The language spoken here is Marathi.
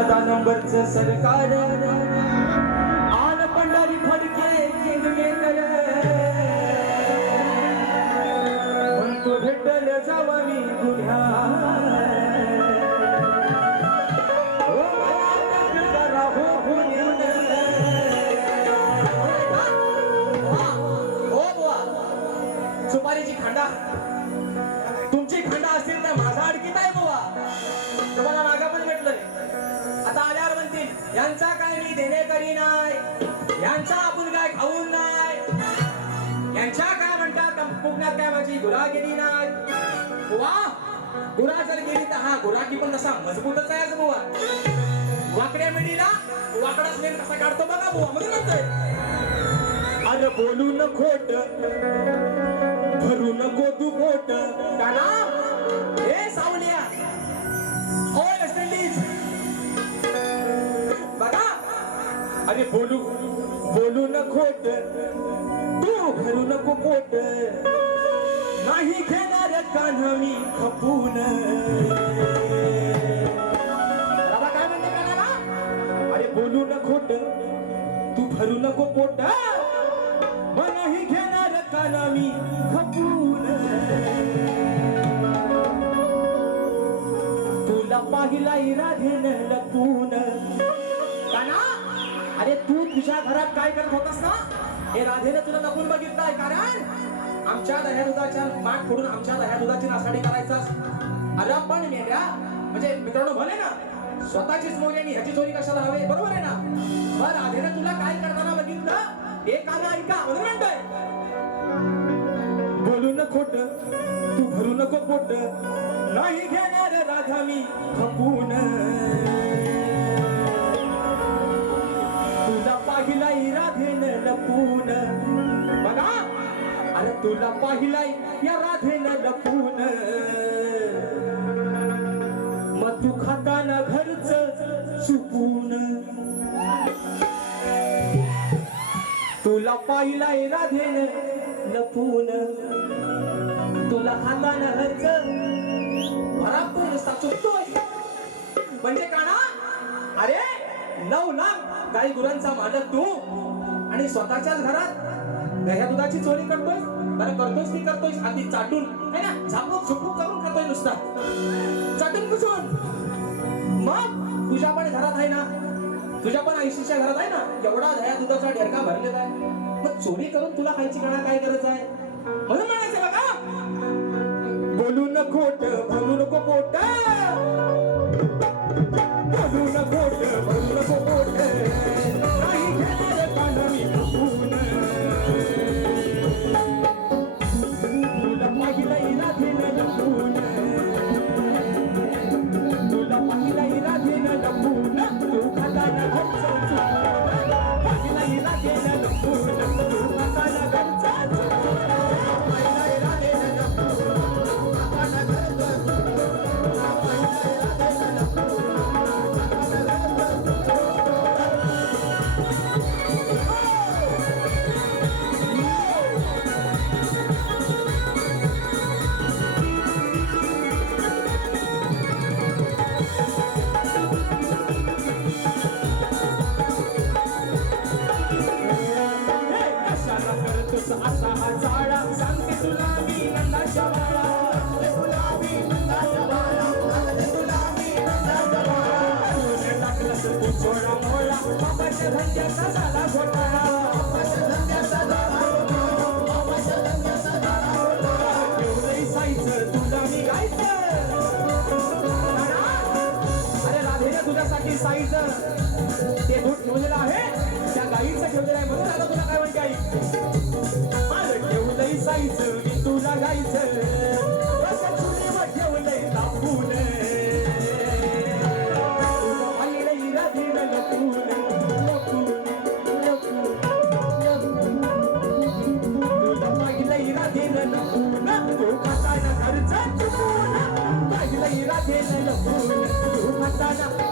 दहा नंबरचं सरकार. आल पंढरी फडके किंगमेकर. म्हणतो भेटल जावा मी गुन्हा. यांचा काय मी देणे करी नाही. यांचा आपण काय खाऊन नाही. यांच्या काय म्हणतात कोकणात काय माझी गेली नाही. बुवा गुरा जर गेली तर हा गुराकी पण तसा मजबूतच आहे आज बुवा. वाकड्या मिडीला वाकडाच मेन कसा काढतो बघा बुवा म्हणून म्हणतोय अरे बोलू न खोट भरू नको तू खोट का ना? हे सावलिया अरे बोलू बोलू न खोट तू भरू नको पोट. नाही घेणार कान्हा मी खपून. बाबा काय म्हणते कानाला अरे बोलू न खोट तू भरू नको पोट. मग नाही घेणार कान्हा मी खपून. तुला पाहिला राधेन लपून. अरे तू तुझ्या घरात काय करत होतास ना? हे राधेने तुला लपून बघितलंय. कारण आमच्या दह्या दुधाच्या माठ फोडून आमच्या दह्या दुधाची नासाडी करायचास. अरे पण मेल्या म्हणजे मित्रांनो म्हणे ना स्वतःचीच मोरी आणि ह्याची चोरी कशाला हवे? बरोबर आहे ना? मग राधेने तुला काय करताना बघितलं? हे काना ऐका म्हणून म्हणतोय बोलू न खोट तू भरू नको पोट. नाही घेणार राधा मी खपून. तुला पाहिलाय या राधेन लपून. मग तू खाताना घरच चुकून. तुला पाहिलाय राधेन लपून. तुला हाताना घरच भरापूर नुसता चुकतोय म्हणजे काना? अरे नऊ लाख गाई गुरांचा मालक तू आणि स्वतःच्याच घरात दह्या दुधाची चोरी करतोय? बरं करतोयस ती करतोयस? आधी चाटून है ना? झापूक झुपूक करून खातोय नुसता. चाटून पुसून. मग तुझ्या पण घरात आहे ना? तुझ्या पण आयुष्याच्या घरात आहे ना? एवढा दह्या दुधाचा ढेरका भरलेला आहे. मग चोरी करून तुला खायची काना काय गरज आहे? म्हणून म्हणायचं बघा. बोलू न खोट भरू नको पोट. तुझ्यासाठी साईचं ते दूध ठेवलेलं आहे त्या गाईचं ठेवलेलं आहे म्हणून आता तुला काय म्हणते आई माझं ठेवलंय साईचं मी तुला गायचं लपून तू खाताना घरचा चुकून पाहिलंय राधेन लपून तू खाताना घरचा